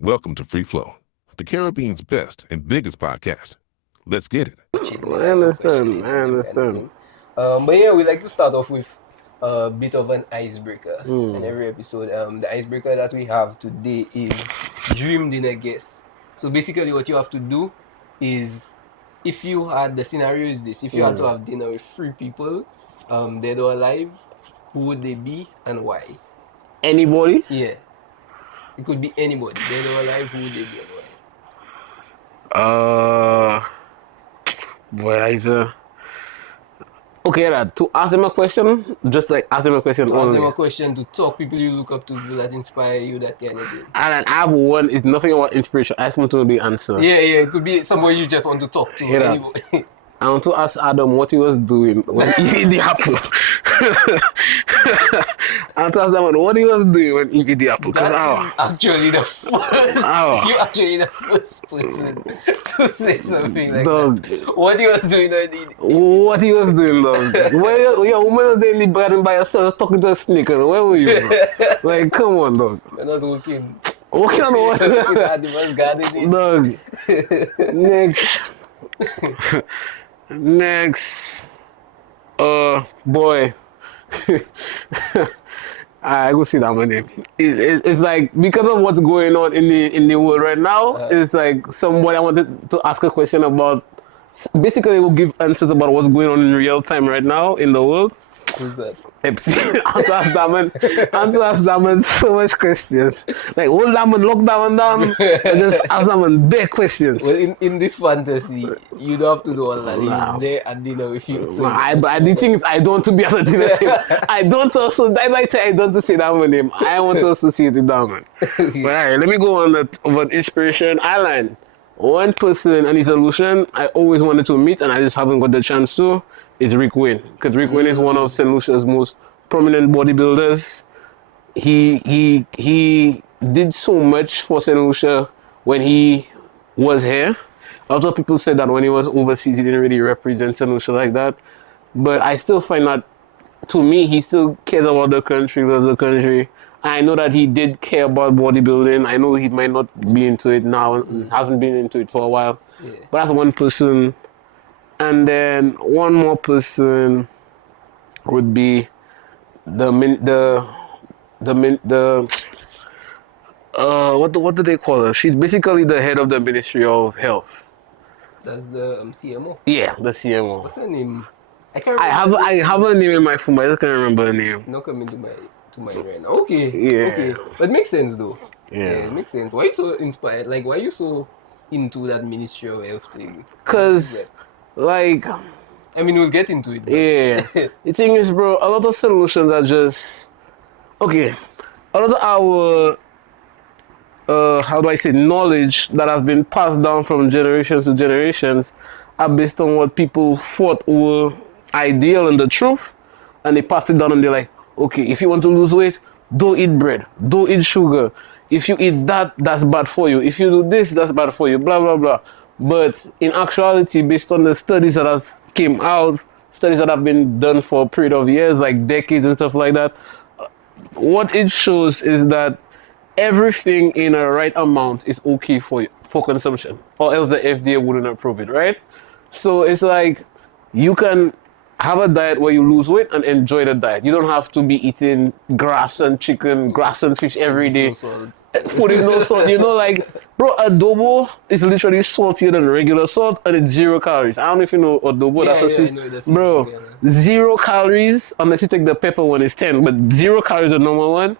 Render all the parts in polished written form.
Welcome to Free Flow, the Caribbean's best and biggest podcast. Let's get it. I understand. But yeah, we like to start off with a bit of an icebreaker in every episode. The icebreaker that we have today is Dream Dinner Guess. So basically what you have to do is, if you had, the scenario is this, if you had to have dinner with 3 people, dead or alive, who would they be and why? Anybody? Yeah. It could be anybody, dead or alive, who would they be and why? Boy, okay, to ask them a question, just like ask them a question To ask only. them a question, to talk people you look up to, people that inspire you, that kind of thing. And I have one, it's nothing about inspiration. I just want to know the answer. Yeah, it could be somebody you just want to talk to. Yeah. Anybody. I want to ask Adam what he was doing when he hit the apple. I want to ask Adam what he was doing when he hit the apple. That is actually the first. You're actually the first person to say something like that. What he was doing when he... What he was doing, dog? Well, your woman was in the garden by herself talking to a snake. Where were you, bro? Like, come on, dog. When I was working. Working on what? At the first garden. Dog. Next. Boy. I go see that my name. It's like, because of what's going on in the world right now, it's like somebody I wanted to ask a question about. Basically, we'll give answers about what's going on in real time right now in the world. Who's that? Answer that man so much questions. Like, hold that man, lock that one down, and just ask that man big questions. Well, in this fantasy, you don't have to do all that. He's there at dinner with you. So the thing is, I don't want to be at the dinner table. I don't also, I might say I don't want to say that my name. I want to associate it down, man. But alright, let me go on that about inspiration. Island. One person and his solution I always wanted to meet and I just haven't got the chance to is Rick Wayne. Because Rick Wayne is one of St. Lucia's most prominent bodybuilders. He did so much for St. Lucia when he was here. A lot of people said that when he was overseas, he didn't really represent St. Lucia like that. But I still find that, to me, he still cares about the country, loves the country. I know that he did care about bodybuilding. I know he might not be into it now, hasn't been into it for a while. Yeah. But that's one person. And then one more person would be what do they call her? She's basically the head of the Ministry of Health. That's the CMO. Yeah, the CMO. What's her name? I can't remember. I have her name in my phone, but I just can't remember her name. Not coming to my right now. Okay. Yeah. Okay. But it makes sense though. Yeah. It makes sense. Why are you so inspired? Like, why are you so into that Ministry of Health thing? Cause, like, I mean, we'll get into it. yeah. The thing is, bro, a lot of solutions are just okay. A lot of our how do I say, knowledge that has been passed down from generations to generations are based on what people thought were ideal and the truth, and they passed it down and they're like, okay, if you want to lose weight, don't eat bread, don't eat sugar. If you eat that, that's bad for you. If you do this, that's bad for you, blah, blah, blah. But in actuality, based on the studies that have came out, studies that have been done for a period of years, like decades and stuff like that, what it shows is that everything in a right amount is okay for consumption, or else the FDA wouldn't approve it, right? So it's like you can have a diet where you lose weight and enjoy the diet. You don't have to be eating grass and chicken, grass and fish every day. No salt. Food is no salt. You know, like, bro, adobo is literally saltier than regular salt and it's 0 calories. I don't know if you know adobo. Yeah, that's I know that's bro, it, 0 calories unless you take the pepper one is 10, but 0 calories the normal one.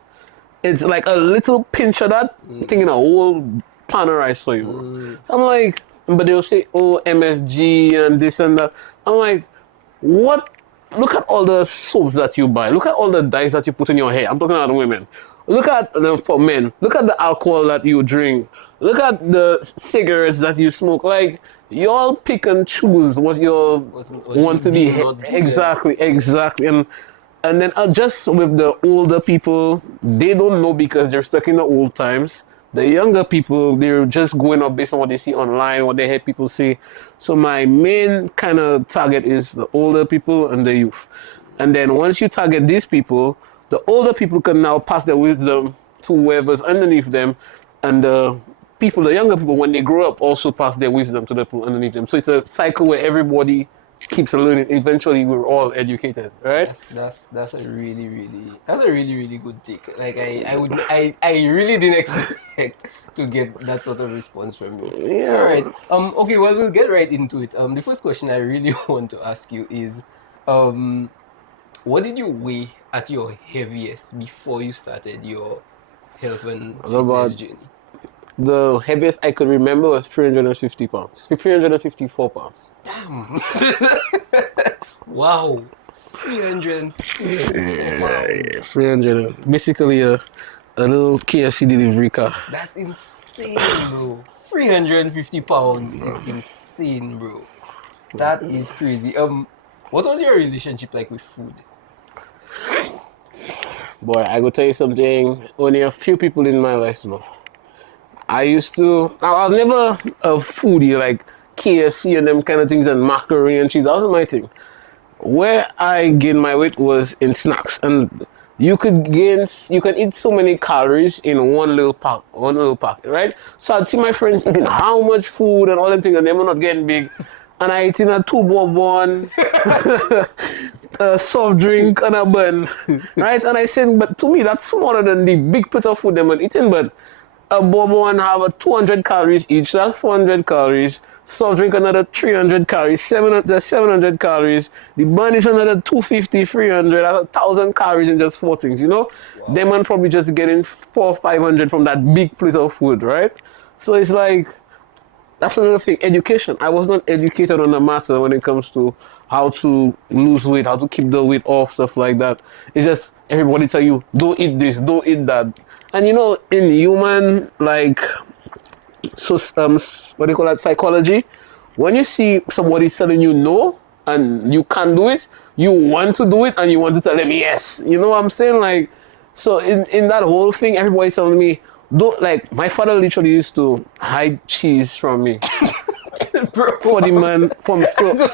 It's like a little pinch of that, taking a whole pan of rice for you. So I'm like, but they'll say, oh, MSG and this and that. I'm like, what? Look at all the soaps that you buy. Look at all the dyes that you put in your hair. I'm talking about women. Look at them for men. Look at the alcohol that you drink. Look at the cigarettes that you smoke. Like, you all pick and choose what you want to be. Exactly. And then just with the older people, they don't know because they're stuck in the old times. The younger people, they're just going up based on what they see online, what they hear people say. So my main kind of target is the older people and the youth. And then once you target these people, the older people can now pass their wisdom to whoever's underneath them. and the people, the younger people, when they grow up, also pass their wisdom to the people underneath them. So it's a cycle where everybody keeps learning. Eventually, we're all educated, right? That's a really good take. Like I really didn't expect to get that sort of response from you. Yeah. All right. Okay. Well, we'll get right into it. The first question I really want to ask you is, what did you weigh at your heaviest before you started your health and fitness About journey? the heaviest I could remember was 350 pounds, 354 pounds. Damn. Wow. 350 pounds. 300, basically a little KFC delivery car. That's insane, bro. 350 pounds is insane, bro. That is crazy. What was your relationship like with food? Boy, I will tell you something. Only a few people in my life know. I was never a foodie like KFC and them kind of things and macaroni and cheese. That wasn't my thing. Where I gained my weight was in snacks, and you can eat so many calories in one little pack, right? So I'd see my friends eating how much food and all them things, and they were not getting big, and I eating a 2 bourbon, a soft drink, and a bun, right? And I said, but to me that's smaller than the big plate of food them were eating, but a bourbon have a 200 calories each, that's 400 calories. Soft drink another 300 calories, 700 calories. The bun is another 250, 300, that's 1,000 calories in just 4 things, you know? Wow. Them man probably just getting 400, 500 from that big plate of food, right? So it's like, that's another thing, education. I was not educated on the matter when it comes to how to lose weight, how to keep the weight off, stuff like that. It's just everybody tell you, don't eat this, don't eat that. And you know, in human, like, so what do you call that, psychology, when you see somebody telling you no and you can't do it, you want to do it and you want to tell them yes, you know what I'm saying? Like, so in that whole thing, everybody's telling me, don't, like, my father literally used to hide cheese from me. Bro. For the man,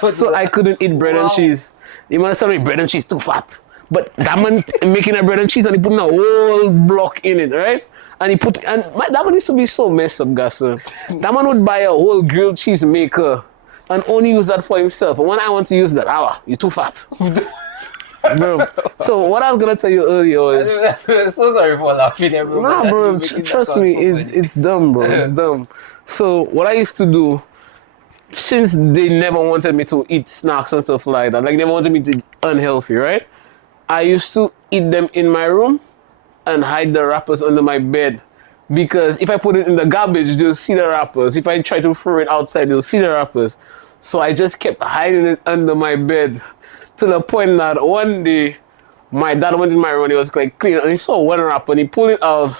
so I couldn't eat bread and cheese. The man telling me bread and cheese too fat, but that man making a bread and cheese and he putting a whole block in it, right? And that man used to be so messed up, Gasser. That man would buy a whole grilled cheese maker and only use that for himself. And when I want to use that, you're too fat. Bro. So what I was gonna tell you earlier was, I'm so sorry for laughing, everyone. nah, bro, trust me, it's dumb, bro. It's dumb. So what I used to do, since they never wanted me to eat snacks and stuff like that, like they wanted me to eat unhealthy, right? I used to eat them in my room and hide the wrappers under my bed, because if I put it in the garbage, they'll see the wrappers. If I try to throw it outside, they'll see the wrappers. So I just kept hiding it under my bed to the point that one day my dad went in my room and he was like clean and he saw one wrapper and he pulled it out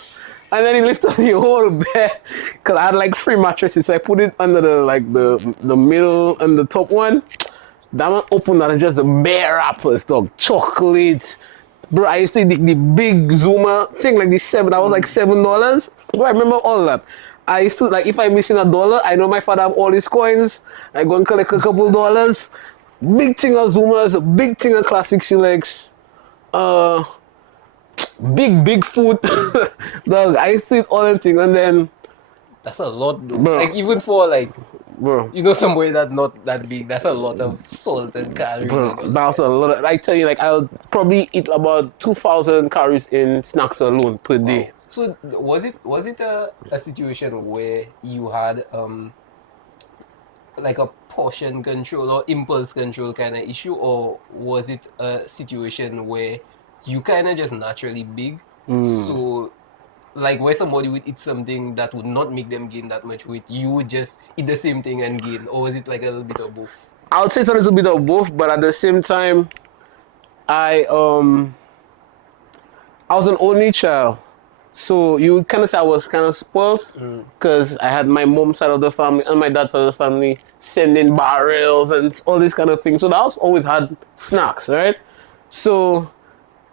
and then he lifted the whole bed, because I had like 3 mattresses. So I put it under the middle and the top one. That one opened and it's just the bare wrappers, dog. Chocolates. Bro, I used to eat the big Zuma thing, like that was like $7. Bro, I remember all that. I used to, like, if I'm missing $1, I know my father have all his coins. I go and collect a couple dollars. Big thing of Zumas, a big thing of classic selects. Big food. Dog, I used to eat all them things, and then that's a lot, though. Bro. Like, even for, like, bro, you know, somewhere that's not that big, that's a lot of salt and calories. bro, that's a lot of, I tell you, like, I'll probably eat about 2,000 calories in snacks alone per day. So was it a situation where you had like a portion control or impulse control kind of issue, or was it a situation where you kind of just naturally big, so like where somebody would eat something that would not make them gain that much weight, you would just eat the same thing and gain, or was it like a little bit of both? I would say it's a little bit of both, but at the same time, I was an only child. So you kind of say I was kind of spoiled, because I had my mom's side of the family and my dad's side of the family sending barrels and all these kind of things. So the house always had snacks, right? So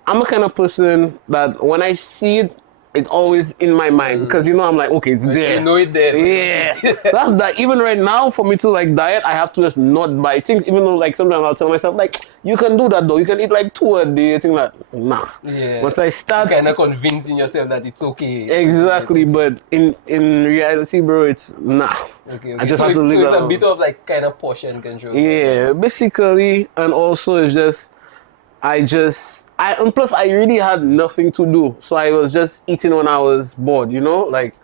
I'm a kind of person that when I see it, it's always in my mind because I'm like, okay, it's there. You know it there. So Yeah, that's that. Even right now, for me to like diet, I have to just not buy things. Even though like sometimes I'll tell myself like, you can do that though. You can eat like 2 a day. I think that nah. Yeah. Once I start, kind of convincing yourself that it's okay. exactly. But in reality, bro, it's nah. Okay. I just so have to it's, live so it's a alone. bit of like kind of portion control. Yeah, basically, and also it's just and plus I really had nothing to do, so I was just eating when I was bored, like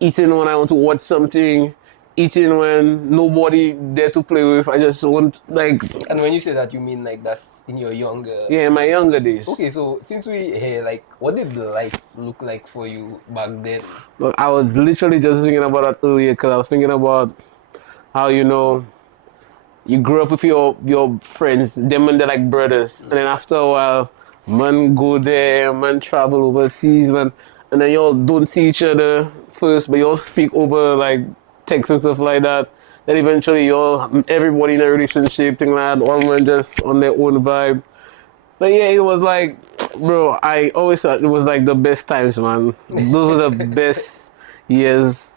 eating when I want to watch something, eating when nobody there to play with. I just want like And when you say that, you mean like that's in your younger. yeah, in my younger days. Okay, so since we here, like, what did the life look like for you back then? But I was literally just thinking about that earlier because I was thinking about how you grew up with your friends, them and they're like brothers, and then after a while, man go there, man travel overseas, man, and then y'all don't see each other first, but y'all speak over like text and stuff like that. Then eventually everybody in a relationship, thing like that, all men just on their own vibe. But yeah, it was like, bro, I always thought it was like the best times, man. Those are the best years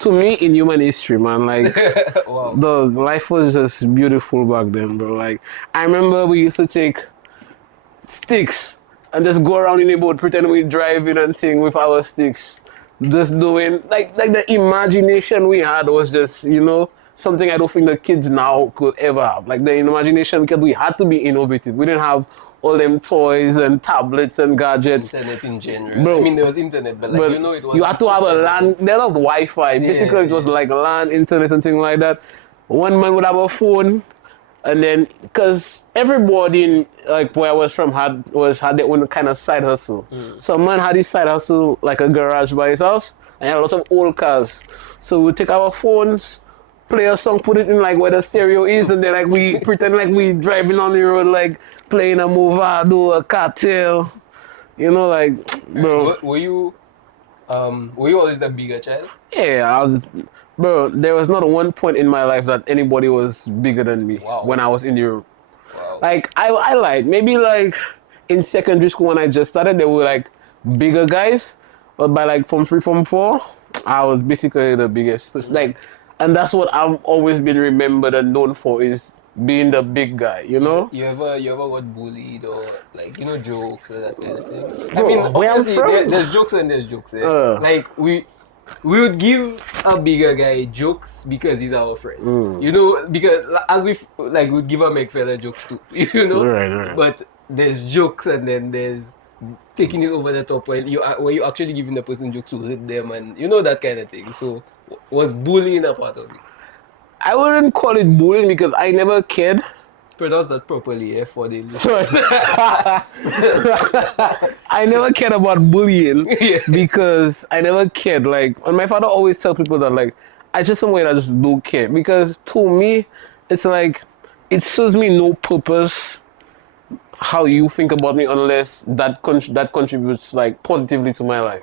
to me in human history, man. Like, Wow. the life was just beautiful back then, bro. Like, I remember we used to take sticks and just go around in the boat, pretend we driving and thing with our sticks. Just doing, like the imagination we had was just, something I don't think the kids now could ever have. Like, the imagination, because we had to be innovative. We didn't have all them toys and tablets and gadgets. Internet in general. Bro. I mean, there was internet, but like, But it was. you had to have a LAN. They had Wi-Fi. Basically, it was yeah. like LAN, internet, and things like that. One man would have a phone, and then because everybody in like where I was from had their own kind of side hustle. So man had his side hustle like a garage by his house, and he had a lot of old cars. So we take our phones, play a song, put it in like where the stereo is, and then like we pretend like we driving on the road, like playing a Movado, a Cartel, like bro. Were you always the bigger child? Yeah, bro, there was not one point in my life that anybody was bigger than me Wow. when I was in Europe. Wow. Like, I lied. Maybe like in secondary school when I just started, there were like bigger guys. But by like from 3, from 4, I was basically the biggest. Like, and that's what I've always been remembered and known for is being the big guy, You ever got bullied or like jokes or that kind of thing? Bro, I mean, where I'm obviously from? there's jokes and there's jokes. Like we would give a bigger guy jokes because he's our friend. Because as we would give a McFella jokes too. Right. But there's jokes and then there's taking it over the top where you actually giving the person jokes to hurt them and that kind of thing. So was bullying a part of it? I wouldn't call it bullying because I never cared. Pronounce that properly, for the So I never cared about bullying Yeah. because I never cared. Like, and my father always tells people that like I just some way that I just don't care because to me it's like it serves me no purpose how you think about me unless that contributes like positively to my life.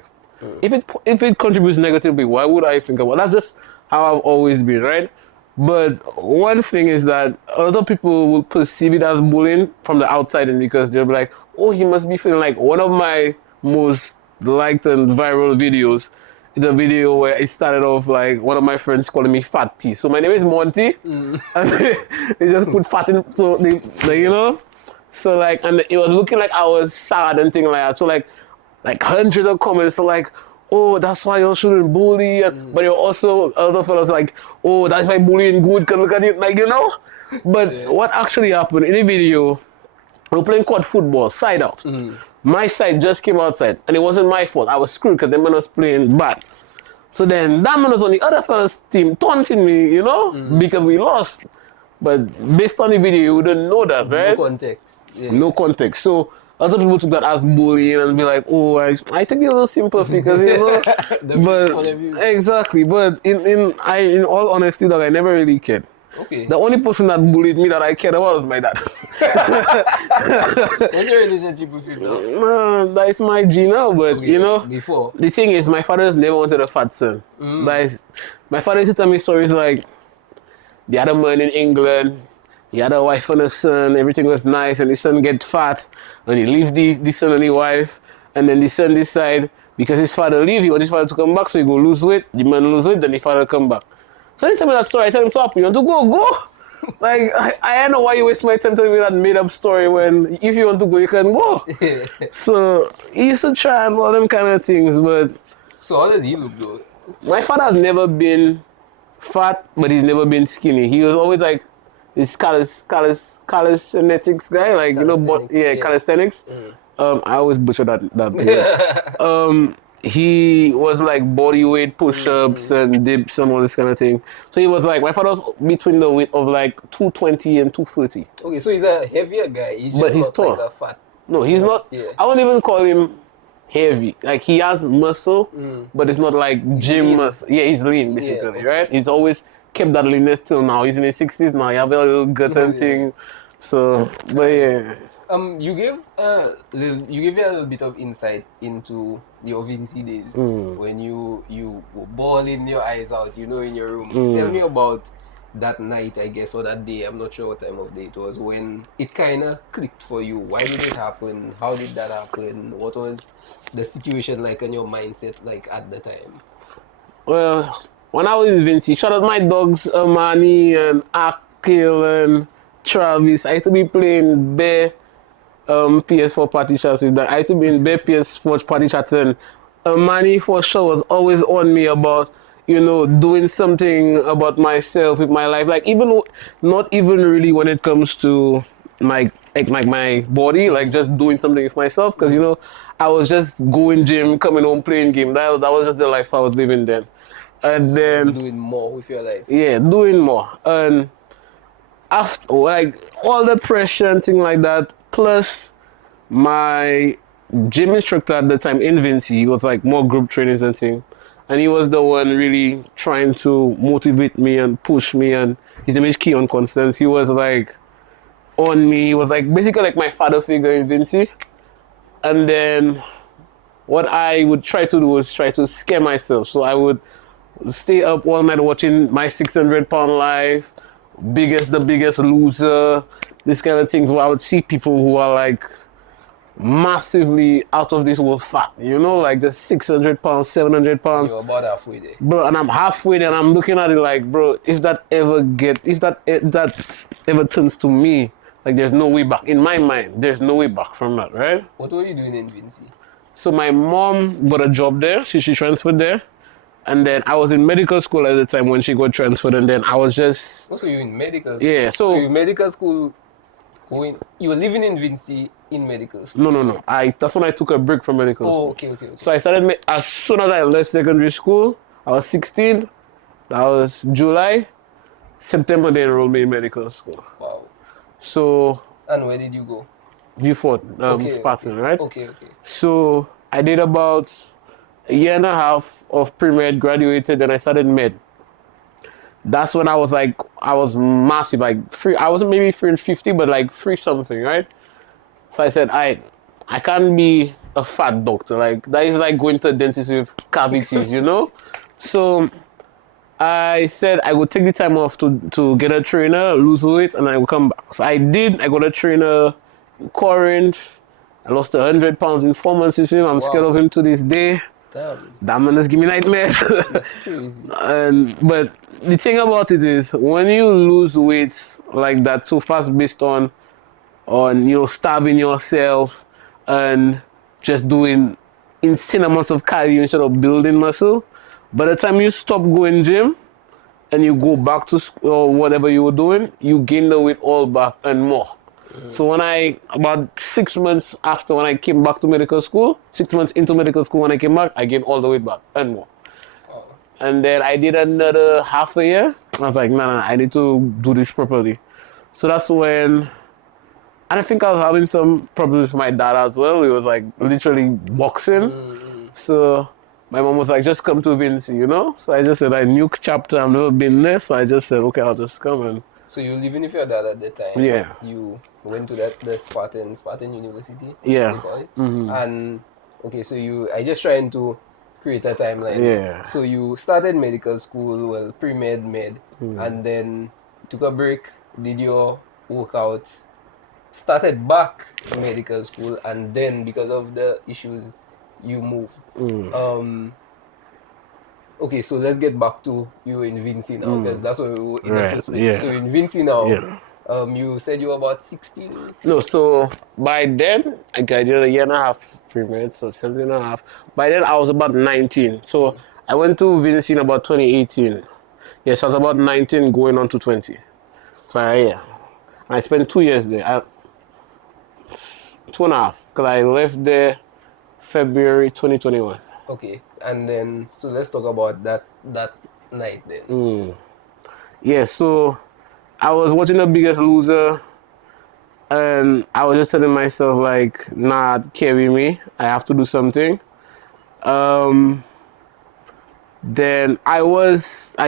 If it contributes negatively, why would I think about? That's just how I've always been, right? But one thing is that a lot of people will perceive it as bullying from the outside, and because they'll be like, "Oh, he must be feeling like." One of my most liked and viral videos is a video where it started off like one of my friends calling me Fat T. So my name is Monty, and they just put fat in, so So like, and it was looking like I was sad and things like that. So like hundreds of comments. So like, oh, that's why you shouldn't bully. But you're also a lot of fellas like, oh, that's why bullying good. Cause look at it, like But what actually happened in the video? We were playing quad football, side out. My side just came outside, and it wasn't my fault. I was screwed because the man was playing bad. So then that man was on the other fella's team taunting me, because we lost. But based on the video, you wouldn't know that, right? No context. Yeah. No context. So other people took that as bullying and be like, oh, I take it a little sympathy because but exactly. But in all honesty, that I never really cared. Okay. The only person that bullied me that I cared about was my dad. What's your relationship with your dad? Man, that's my G now, but Before. the thing is, my father's never wanted a fat son. My father used to tell me stories like the other man in England, he had a wife and a son, everything was nice, and the son get fat, and he leave the son and the wife, and then the son decide because his father leave, he want his father to come back, so he go lose weight. The man lose weight, then the father come back. So he tell me that story. I tell him, stop, you want to go, go. Like, I don't know why you waste my time telling me that made up story when if you want to go, you can go. So he used to try and all them kind of things, but So how does he look though? my father has never been fat, but he's never been skinny. He was always like this calisthenics guy, like Calisthenics, yeah. calisthenics. I always butcher that word. He was like body weight push-ups and dips and all this kind of thing. So he was like, my father was between the weight of like 220 and 230. Okay, so he's a heavier guy. He's But just he's not tall. like a fat. No, he's not. Yeah. I wouldn't even call him heavy. Like he has muscle, but it's not like gym lean. muscle. Yeah, he's lean basically, okay. right? He's always kept that leanness till now. He's in his 60s now. He have a little gut and thing. So, but yeah. You gave a little bit of insight into your Vinci days when you were bawling your eyes out, in your room. Tell me about that night, I guess, or that day. I'm not sure what time of day it was when it kind of clicked for you. Why did it happen? How did that happen? What was the situation like and your mindset like at the time? Well, when I was in Vinci, shout out my dogs, Amani and Akil and Travis. I used to be playing bare PS4 party chats with them. I used to be in bare PS4 party chats, and Amani for sure was always on me about, doing something about myself with my life. Like not even really when it comes to my body, like just doing something with myself. Because I was just going gym, coming home, playing game. That was just the life I was living then. And then Doing more with your life. yeah, doing more. And after like all the pressure and thing like that, plus my gym instructor at the time in Vinci, he was like more group trainings and thing. And he was the one really trying to motivate me and push me, and his name is Keon Constance. He was like on me. He was like basically like my father figure in Vinci. And then what I would try to do was try to scare myself. So I would stay up all night watching my 600-pound life, the biggest loser, this kind of things, where I would see people who are like massively out of this world fat, like just 600 pounds, 700 pounds. You're about halfway there. Bro, and I'm halfway there and I'm looking at it like, bro, if that ever turns to me, like there's no way back. In my mind, there's no way back from that, right? What were you doing in Vinci? So my mom got a job there. She transferred there. And then I was in medical school at the time when she got transferred, and then I was just... Also, you're in medical school? Yeah, so... you're in medical school, you were living in Vinci in medical school? No. That's when I took a break from medical school. Okay. So I started, as soon as I left secondary school, I was 16, that was July, September they enrolled me in medical school. Wow. So... And where did you go? Beaufort, Spartan, right? Okay. So I did about a year and a half of pre-med, graduated, then I started med. That's when I was massive, like free. I wasn't maybe 350, but like free something, right? So I said, I can't be a fat doctor. Like that is like going to a dentist with cavities, So I said I would take the time off to get a trainer, lose weight, and I would come back. So I did. I got a trainer in Corinth. I lost 100 pounds in 4 months with him. I'm scared of him to this day. Damn. That man has given me nightmares. That's crazy. But the thing about it is, when you lose weight like that so fast, based on starving yourself and just doing insane amounts of cardio instead of building muscle, by the time you stop going gym and you go back to school or whatever you were doing, you gain the weight all back and more. So about 6 months after when I came back to medical school, 6 months into medical school when I came back, I gained all the way back and more. Oh. And then I did another half a year. I was like, nah, I need to do this properly. So that's when, and I think I was having some problems with my dad as well. He was like literally boxing. So my mom was like, just come to Vinci, So I just said, I new chapter, I've never been there. So I just said, okay, I'll just come and. So you were living with your dad at the time. Yeah. You went to the Spartan University. Yeah. They call it. And okay, so I just trying to create a timeline. Yeah. So you started medical school, well, pre-med, med, and then took a break, did your workouts, started back medical school, and then because of the issues you moved. Okay, so let's get back to you in Vinci now, because that's what we were in the Right, first place. yeah. So in Vinci now, Yeah. you said you were about 16. No, so by then, like I did a year and a half pre-med, so 17 and a half. By then, I was about 19. So I went to Vinci in about 2018. Yes, I was about 19 going on to 20. So yeah, I spent 2 years there. 2.5, because I left there February 2021. Okay, and then so let's talk about that night then. Yeah, so I was watching The Biggest Loser, and I was just telling myself like, nah, carry me. I have to do something. Then I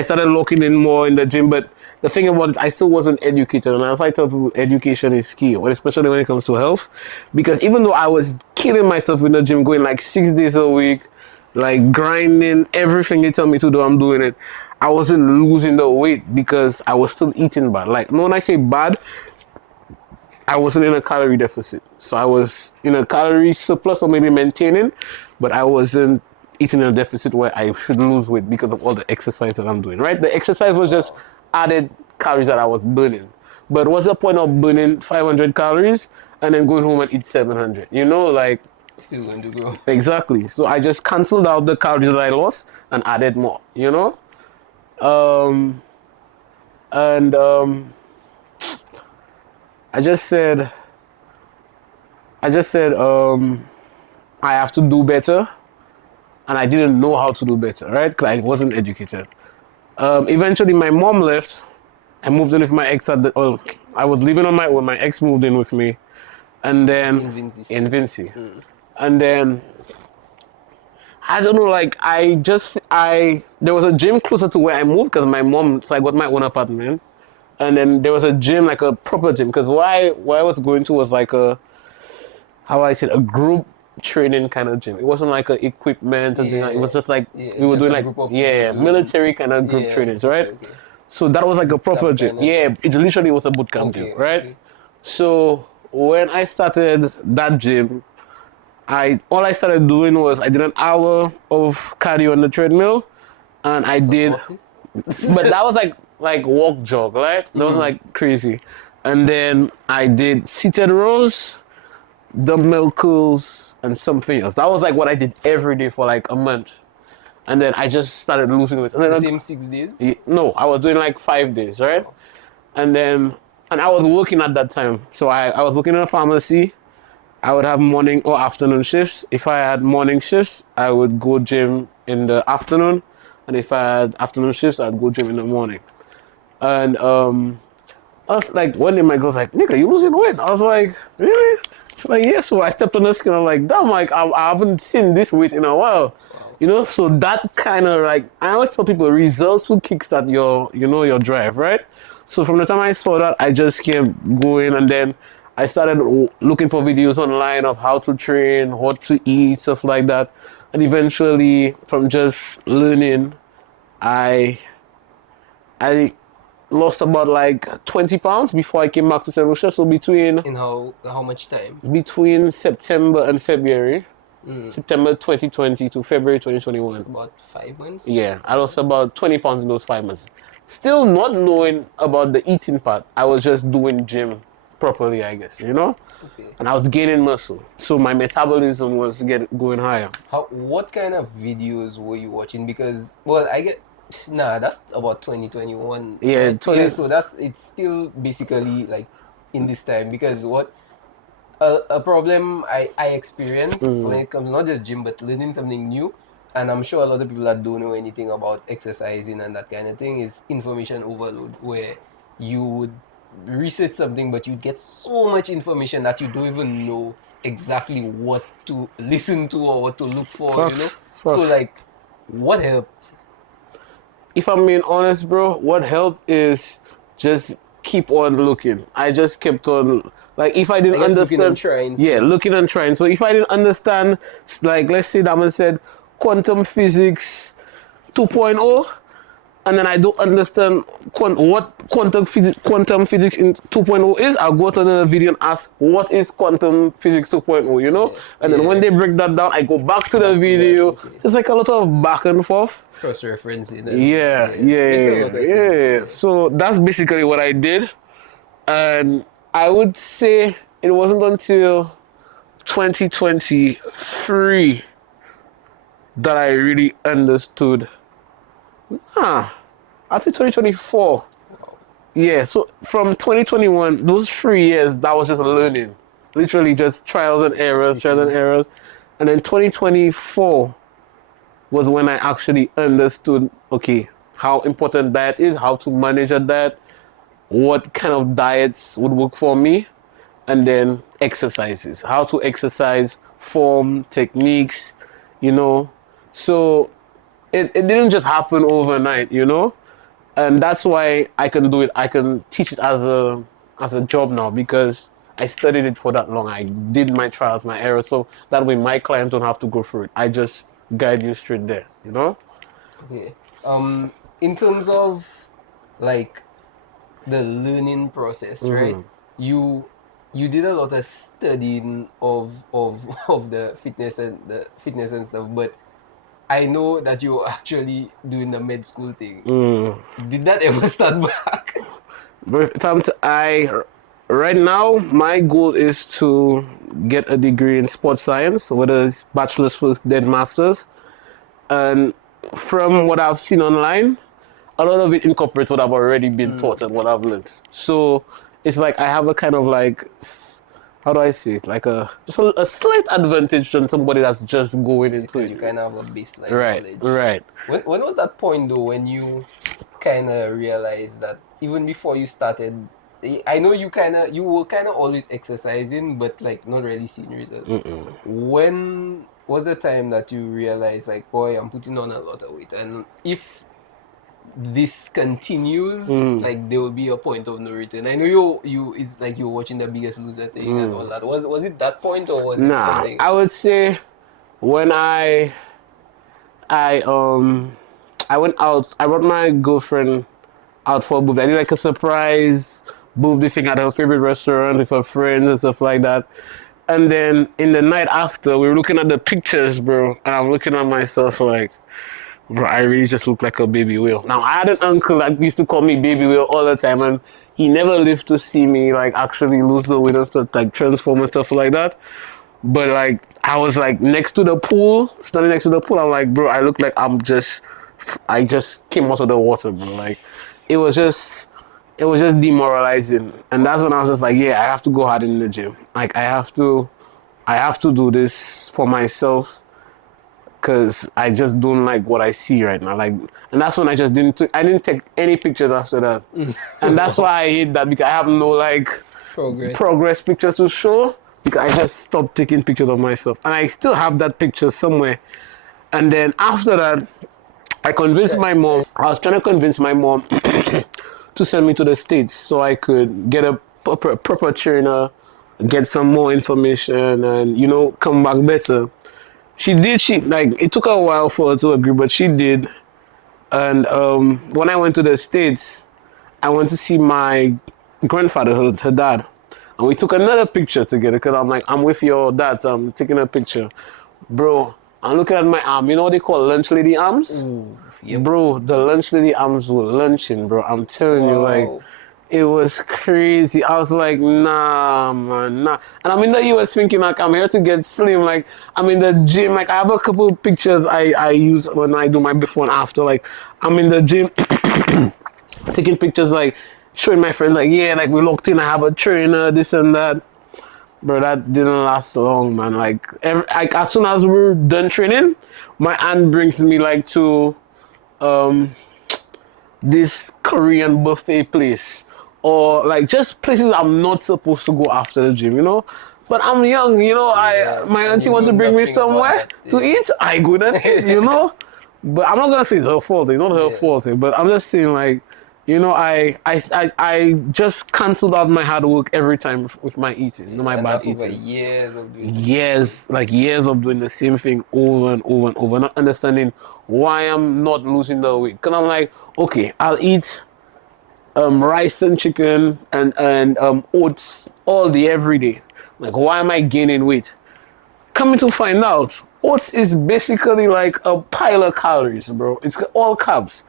started looking in more in the gym, but the thing about it, I still wasn't educated, and as I tell people, education is key, especially when it comes to health, because even though I was killing myself in the gym, going like 6 days a week, like grinding everything they tell me to do, I'm doing it. I wasn't losing the weight because I was still eating bad. Like, no, when I say bad, I wasn't in a calorie deficit. So I was in a calorie surplus or maybe maintaining, but I wasn't eating in a deficit where I should lose weight because of all the exercise that I'm doing, right? The exercise was just added calories that I was burning. But what's the point of burning 500 calories and then going home and eat 700? You know, like, Still going to go. exactly. So I just canceled out the calories that I lost and added more, you know? Um, and I just said, I have to do better, and I didn't know how to do better, right? Because I wasn't educated. Eventually, my mom left. I moved in with my ex I was living on my own. My ex moved in with me, and then in Vinci still. in Vinci, and then I don't know. Like there was a gym closer to where I moved because my mom. So I got my own apartment, and then there was a gym, like a proper gym, because where I was going to was like a, how I said, a group training kind of gym. It wasn't like a equipment and thing like, it was just like Yeah, we were just doing a like group of people doing- military kind of group Yeah, trainings, okay, right? okay. So that was like a proper camp gym. kinda Yeah, it literally was a boot camp Okay, gym, right? okay. So when I started that gym, all I started doing was I did an hour of cardio on the treadmill, and I So did, naughty. but that was like walk jog, right? That was like crazy. And then I did seated rows, dumbbell curls, and something else. That was like what I did every day for like a month. And then I just started losing weight. And then The same 6 days? no, I was doing like 5 days, right? Oh. And then, and I was working at that time. So I was working in a pharmacy. I would have morning or afternoon shifts. If I had morning shifts, I would go gym in the afternoon. And if I had afternoon shifts, I'd go gym in the morning. And I was like, one day my girl's like, nigga, you losing weight? I was like, really? She's like, yeah. So I stepped on the scale. I'm like, damn, like, I haven't seen this weight in a while. Wow. You know, so that kind of like, I always tell people results will kickstart your drive, right? So from the time I saw that, I just kept going, and then I started looking for videos online of how to train, what to eat, stuff like that. And eventually, from just learning, I lost about like 20 pounds before I came back to St. Lucia. So In how much time? between September and February, September 2020 to February 2021. About 5 months? Yeah, I lost about 20 pounds in those 5 months. Still not knowing about the eating part. I was just doing gym properly, I guess, you know? Okay. And I was gaining muscle. So my metabolism was going higher. What kind of videos were you watching? Because, well, that's about 2021. Yeah, right? Yeah, so it's still basically like in this time, because a problem I experience when it comes not just gym but learning something new, and I'm sure a lot of people that don't know anything about exercising and that kind of thing, is information overload, where you would research something but you get so much information that you don't even know exactly what to listen to or what to look for, Facts, you know? facts. So like, what helped? If I'm being honest, bro, what helped is just keep on looking. I just kept on, like, if I didn't I guess understand, looking and trying. yeah, looking and trying. So if I didn't understand, like, let's say Daman said quantum physics 2.0, and then I don't understand what quantum physics in 2.0 is, I'll go to the video and ask, what is quantum physics 2.0, you know? Yeah. And then when they break that down, I go back to the Back to video. that, okay. So it's like a lot of back and forth. Cross-referencing. Makes a lot of Yeah. sense. So that's basically what I did. And I would say it wasn't until 2023 that I really understood. I'd say 2024. Yeah, so from 2021, those 3 years, that was just learning. Literally just trials and errors, trials and errors. And then 2024 was when I actually understood, okay, how important diet is, how to manage a diet, what kind of diets would work for me, and then exercises, how to exercise, form, techniques, you know. So it didn't just happen overnight, you know. And that's why I can do it. I can teach it as a job now because I studied it for that long. I did my trials, my errors, so that way my clients don't have to go through it. I just guide you straight there, you know. Okay. In terms of like the learning process, right? You did a lot of studying of the fitness and stuff, but I know that you were actually doing the med school thing. Did that ever start back? But if right now, my goal is to get a degree in sports science, whether it's bachelor's first, then master's. And from what I've seen online, a lot of it incorporates what I've already been taught and what I've learned. So it's like I have a kind of like, how do I say it? Like a slight advantage than somebody that's just going into Because it. you kind of have a baseline Right, knowledge. right. When was that point though when you kind of realized that even before you started, I know you were kind of always exercising, but like not really seeing results. When was the time that you realized like, boy, I'm putting on a lot of weight, and if this continues, like there will be a point of no return. I know you it's like you're watching The Biggest Loser thing and all that. Was it that point or was it Nah, something? I would say when I I went out. I brought my girlfriend out for a booth. I did like a surprise birthday thing at her favorite restaurant with her friends and stuff like that. And then in the night after, we were looking at the pictures, bro, and I'm looking at myself like, bro, I really just look like a baby whale. Now I had an uncle that used to call me baby whale all the time, and he never lived to see me like actually lose the weight and stuff, like transform and stuff like that. But like I was like next to the pool, standing next to the pool. I'm like, bro, I look like I just came out of the water, bro. Like it was just demoralizing. And that's when I was just like, yeah, I have to go hard in the gym. Like I have to do this for myself because I just don't like what I see right now. Like, and that's when I just I didn't take any pictures after that. And that's why I hate that because I have no like progress pictures to show because I just stopped taking pictures of myself. And I still have that picture somewhere. And then after that, I convinced my mom. I was trying to convince my mom to send me to the States so I could get a proper trainer, get some more information, and you know, come back better. She did. She like it took her a while for her to agree, but she did. And when I went to the States, I went to see my grandfather, her dad, and we took another picture together because I'm like, I'm with your dad, so I'm taking a picture, bro. I'm looking at my arm. You know what they call lunch lady arms? Ooh, yep. Bro, the lunch lady arms were lunching, bro. I'm telling you, like, it was crazy. I was like, nah, man, nah. And I'm in the US thinking, like, I'm here to get slim. Like, I'm in the gym. Like, I have a couple of pictures I use when I do my before and after. Like, I'm in the gym taking pictures, like, showing my friends, like, yeah, like, we locked in. I have a trainer, this and that. Bro, that didn't last long, man. Like as soon as we're done training, my aunt brings me like to this Korean buffet place, or like just places I'm not supposed to go after the gym, you know. But I'm young, you know. My auntie wants to bring me somewhere to eat. I go and eat, you know. But I'm not gonna say it's her fault. It's not her fault. But I'm just saying like You know, I just canceled out my hard work every time with my eating, my And bad that's over eating. years of doing it. Years, like years of doing the same thing over and over and over, not understanding why I'm not losing the weight. Cause I'm like, okay, I'll eat rice and chicken and oats all day every day. Like, why am I gaining weight? Coming to find out, oats is basically like a pile of calories, bro. It's got all carbs.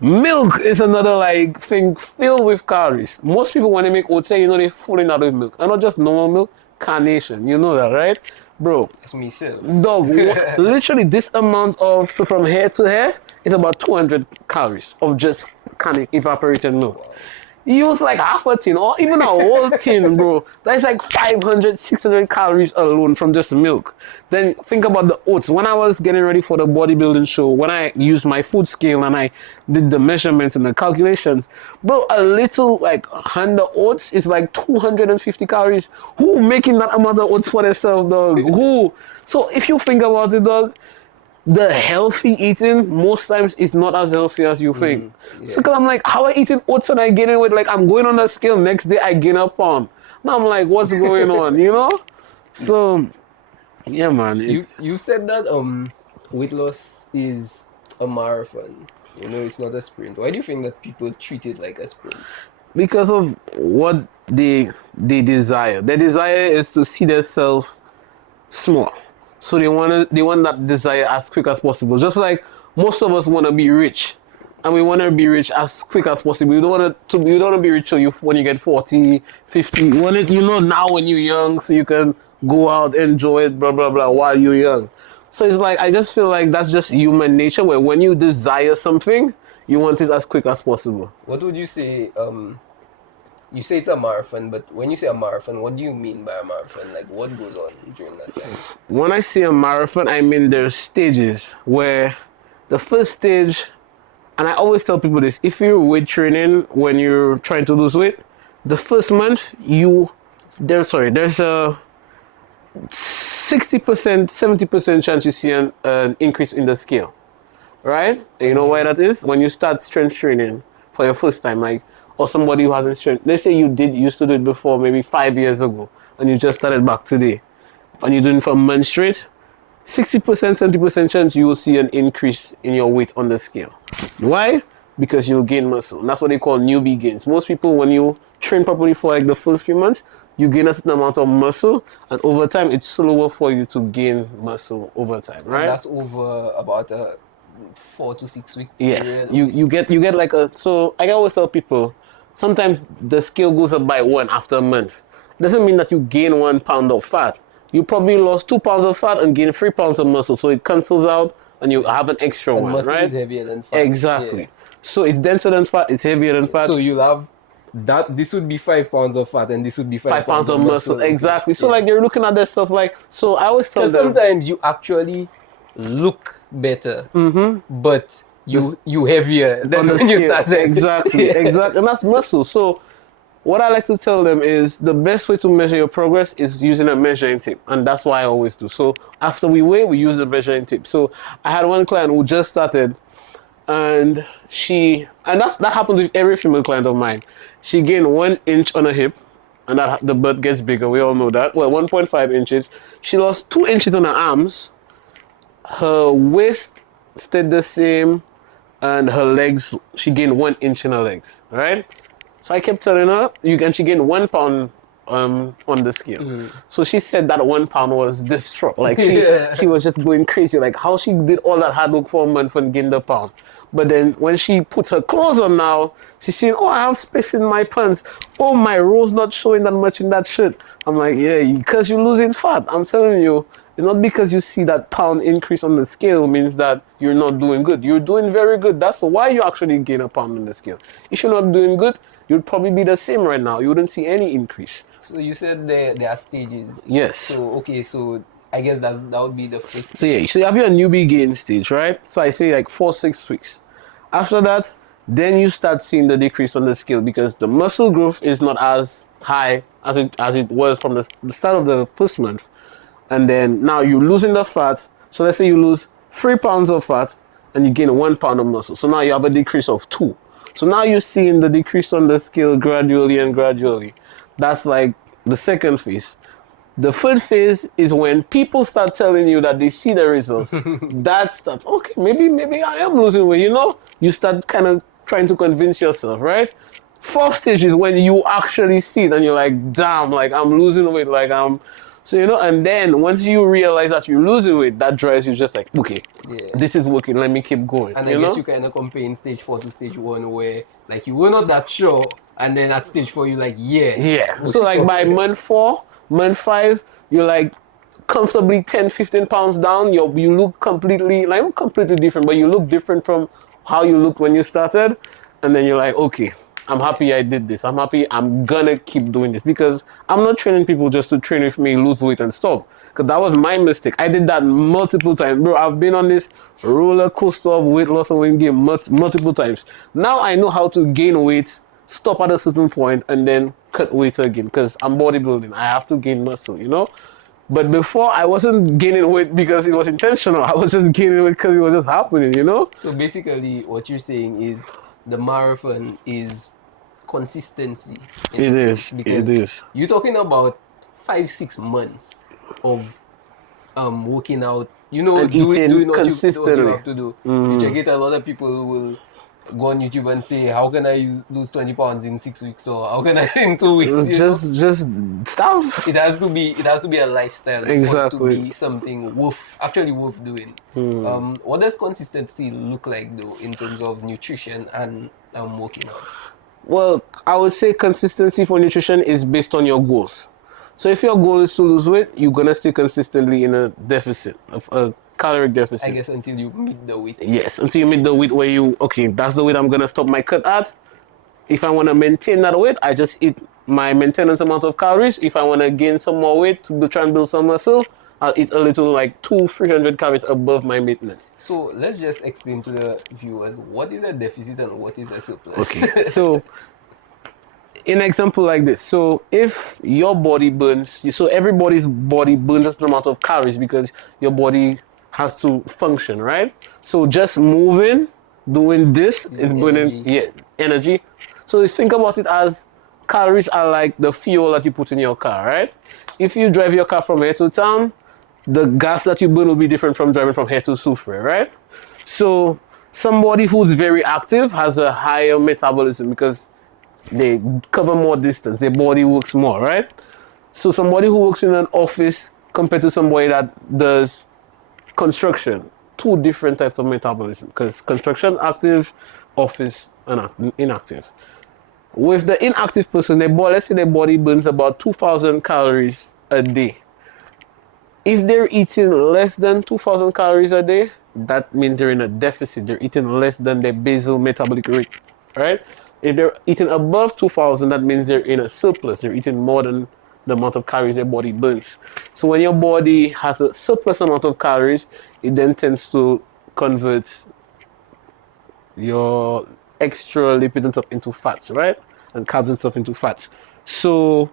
Milk is another like thing filled with calories. Most people when they make oats, say they're fulling out with milk, and not just normal milk, carnation. You know that, right, bro? That's myself. Dog, literally this amount of from hair to hair is about 200 calories of just kind of evaporated milk. Use like half a tin or even a whole tin, bro. That's like 500, 600 calories alone from just milk. Then think about the oats. When I was getting ready for the bodybuilding show, when I used my food scale and I did the measurements and the calculations, bro, a little like hand of oats is like 250 calories. Who making that amount of oats for themselves, dog? Who? So if you think about it, dog, the healthy eating most times is not as healthy as you think. Yeah. So cause I'm like, how I eating oats and I gaining weight? Like I'm going on the scale, next day I gain a pound. Now I'm like, what's going on? You know? So yeah, man. You said that weight loss is a marathon. You know, it's not a sprint. Why do you think that people treat it like a sprint? Because of what they desire. Their desire is to see themselves small. So they want that desire as quick as possible. Just like most of us want to be rich. And we want to be rich as quick as possible. You don't want to be rich when you get 40, 50. You want it, now when you're young so you can go out, enjoy it, blah, blah, blah, while you're young. So it's like, I just feel like that's just human nature where when you desire something, you want it as quick as possible. What would you say? You say it's a marathon, but when you say a marathon, what do you mean by a marathon? Like, what goes on during that time? When I say a marathon, I mean there's stages where the first stage, and I always tell people this, if you're weight training when you're trying to lose weight, the first month there's a 60%, 70% chance you see an increase in the scale, right? And you know why that is? When you start strength training for your first time, like, or somebody who hasn't strength, let's say you used to do it before, maybe 5 years ago, and you just started back today, and you're doing it for a month straight, 60%, 70% chance you will see an increase in your weight on the scale. Why? Because you'll gain muscle. And that's what they call newbie gains. Most people, when you train properly for like the first few months, you gain a certain amount of muscle, and over time, it's slower for you to gain muscle over time, right? And that's over about a 4 to 6 week Yes, period. you get like so I always tell people, sometimes the scale goes up by 1 after a month. It doesn't mean that you gain 1 pound of fat. You probably lost 2 pounds of fat and gained 3 pounds of muscle. So it cancels out and you have an extra And one, muscle right? is heavier than fat. Exactly. Yeah. So it's denser than fat, it's heavier than fat. So you'll have that. This would be 5 pounds of fat, and this would be 5 pounds of muscle. Exactly. So Yeah. like you're looking at this stuff like, so I always tell Because them, sometimes you actually look better, but you heavier than on the when you scale. started. Exactly, Yeah. exactly. And that's muscle. So what I like to tell them is the best way to measure your progress is using a measuring tape. And that's what I always do. So after we weigh, we use the measuring tape. So I had one client who just started and that happens with every female client of mine. She gained 1 inch on her hip and the butt gets bigger. We all know that. Well, 1.5 inches. She lost 2 inches on her arms. Her waist stayed the same and her legs, she gained 1 inch in her legs, right? So I kept telling her, she gained 1 pound on the scale. So she said that 1 pound was distraught. Like she was just going crazy. Like how she did all that hard work for a month and gained a pound. But then when she puts her clothes on now, she's saying, oh, I have space in my pants. Oh, my roll's not showing that much in that shirt. I'm like, yeah, because you're losing fat. I'm telling you, it's not because you see that pound increase on the scale means that you're not doing good. You're doing very good. That's why you actually gain a pound on the scale. If you're not doing good, you'd probably be the same right now. You wouldn't see any increase. So you said there are stages. Yes. So okay, so I guess that would be the first. So yeah, so you have your newbie gain stage, right? So I say like 4-6 weeks. After that, then you start seeing the decrease on the scale because the muscle growth is not as high as it was from the start of the first month. And then now you're losing the fat. So let's say you lose 3 pounds of fat and you gain 1 pound of muscle. So now you have a decrease of 2. So now you're seeing the decrease on the scale gradually and gradually. That's like the second phase. The third phase is when people start telling you that they see the results. That's that. Okay, maybe I am losing weight. You know, you start kind of trying to convince yourself, right? Fourth stage is when you actually see it and you're like, damn, like I'm losing weight, like I'm. So you know, and then once you realize that you're losing weight, that drives you just like, okay, Yeah. this is working. Let me keep going. And you I guess know? you kind of compare in stage 4 to stage 1 where like you were not that sure, and then at stage 4 you're like, Yeah. So like by month 4, month 5, you're like comfortably 10, 15 pounds down. You look completely, like not completely different, but you look different from how you looked when you started. And then you're like, okay, I'm happy I did this. I'm happy I'm gonna keep doing this because I'm not training people just to train with me, lose weight and stop. Because that was my mistake. I did that multiple times. Bro, I've been on this roller coaster of weight loss and weight gain multiple times. Now I know how to gain weight, stop at a certain point, and then cut weight again because I'm bodybuilding. I have to gain muscle, you know? But before, I wasn't gaining weight because it was intentional. I was just gaining weight because it was just happening, you know? So basically, what you're saying is the marathon is consistency. It is. Because It is. you're talking about 5-6 months of working out. You know, And doing eating what you consistently. have to do. Which I get a lot of people who will go on YouTube and say, how can I lose 20 pounds in 6 weeks, or how can I in 2 weeks? You know? Just stop. It has to be a lifestyle for it to Exactly. be something actually worth doing. What does consistency look like though in terms of nutrition and working out? Well, I would say consistency for nutrition is based on your goals. So if your goal is to lose weight, you're gonna stay consistently in a deficit, of a caloric deficit. I guess until you meet the weight. Yes, until you meet the weight where okay, that's the weight I'm gonna stop my cut at. If I want to maintain that weight, I just eat my maintenance amount of calories. If I want to gain some more weight to try and build some muscle, I'll eat a little like 200-300 calories above my maintenance. So let's just explain to the viewers what is a deficit and what is a surplus. Okay, so in an example like this, so if your body burns, so everybody's body burns a certain amount of calories because your body has to function, right? So just moving, doing this is burning energy. So just think about it as calories are like the fuel that you put in your car, right? If you drive your car from here to town, the gas that you burn will be different from driving from here to Soufrière, right? So somebody who's very active has a higher metabolism because they cover more distance, their body works more, right? So somebody who works in an office compared to somebody that does construction, two different types of metabolism because construction active, office inactive. With the inactive person, let's say their body burns about 2,000 calories a day. If they're eating less than 2,000 calories a day, that means they're in a deficit. They're eating less than their basal metabolic rate, right? If they're eating above 2,000, that means they're in a surplus. They're eating more than the amount of calories their body burns. So when your body has a surplus amount of calories, it then tends to convert your extra lipids and stuff into fats, right? And carbs and stuff into fats. So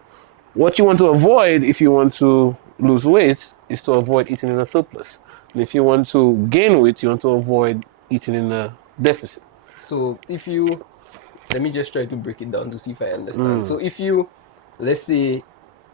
what you want to avoid if you want to lose weight is to avoid eating in a surplus. And if you want to gain weight, you want to avoid eating in a deficit. So let me just try to break it down to see if I understand. So if you, let's say,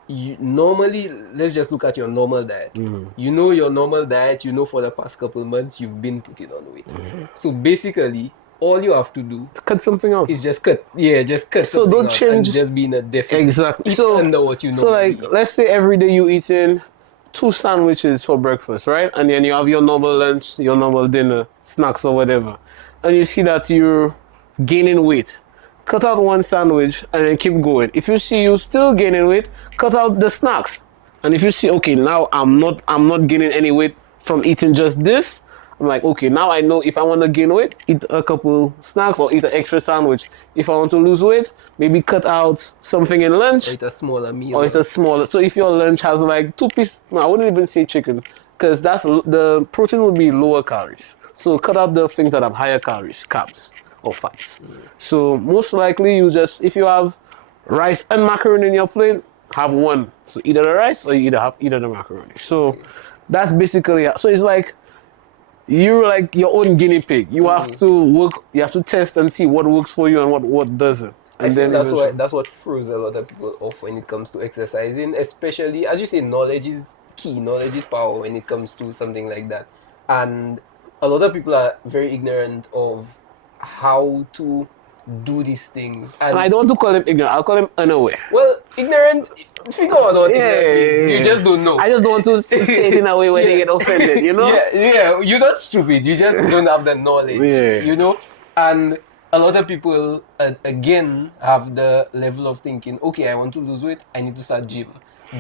let's just look at your normal diet. You know your normal diet, for the past couple months, you've been putting on weight. So basically, all you have to do cut something else. Is just cut. Yeah, just cut so something don't out change and just be in a deficit. Exactly. Eat under what you know. So like, let's say every day you eating 2 sandwiches for breakfast, right? And then you have your normal lunch, your normal dinner, snacks or whatever. And you see that you're gaining weight. Cut out 1 sandwich and then keep going. If you see you still gaining weight, cut out the snacks. And if you see, okay, now I'm not gaining any weight from eating just this, I'm like, okay, now I know if I want to gain weight, eat a couple snacks or eat an extra sandwich. If I want to lose weight, maybe cut out something in lunch. Or eat a smaller meal. Or eat a smaller. So if your lunch has like 2 pieces, no, I wouldn't even say chicken, because the protein would be lower calories. So cut out the things that have higher calories, carbs or fats. So most likely if you have rice and macaroni in your plate, have 1. So either the rice or you have either the macaroni. So that's basically, so it's like, you're like your own guinea pig. You have to work. You have to test and see what works for you and what doesn't. I And feel then that's eventually, what throws a lot of people off when it comes to exercising, especially as you say, knowledge is key, knowledge is power when it comes to something like that. And a lot of people are very ignorant of how to do these things. and I don't want to call him ignorant. I'll call him unaware. Well, ignorant, figure out what ignorant means. Yeah. You just don't know. I just don't want to say it in a way where they get offended. You know? Yeah, you're not stupid. You just don't have the knowledge. Yeah. You know? And a lot of people, again, have the level of thinking, okay, I want to lose weight, I need to start gym.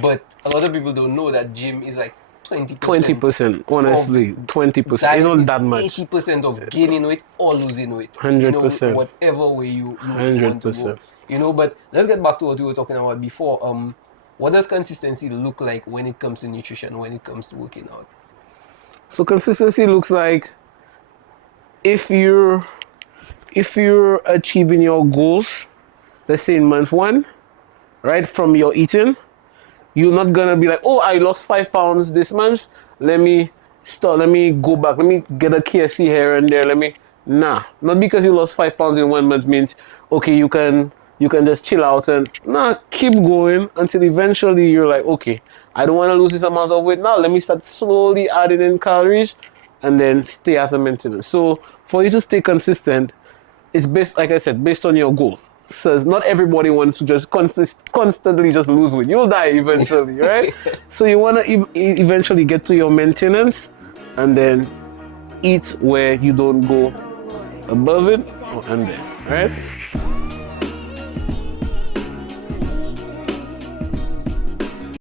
But a lot of people don't know that gym is like 20%. 20%, honestly, 20%. It's not that much. 80% of gaining weight or losing weight. 100%. You know, whatever way you want to go. 100%. You know, but let's get back to what we were talking about before. What does consistency look like when it comes to nutrition, when it comes to working out? So consistency looks like if you're achieving your goals, let's say in month 1, right, from your eating, you're not gonna be like, oh, I lost 5 pounds this month. Let me go back. Let me get a KFC here and there. Nah. Not because you lost 5 pounds in 1 month means okay, you can just chill out and keep going until eventually you're like, okay, I don't want to lose this amount of weight now. Let me start slowly adding in calories and then stay at a maintenance. So for you to stay consistent, it's based, like I said, based on your goal. So not everybody wants to just constantly just lose weight. You'll die eventually, right? So you want to eventually get to your maintenance and then eat where you don't go above it or under, right?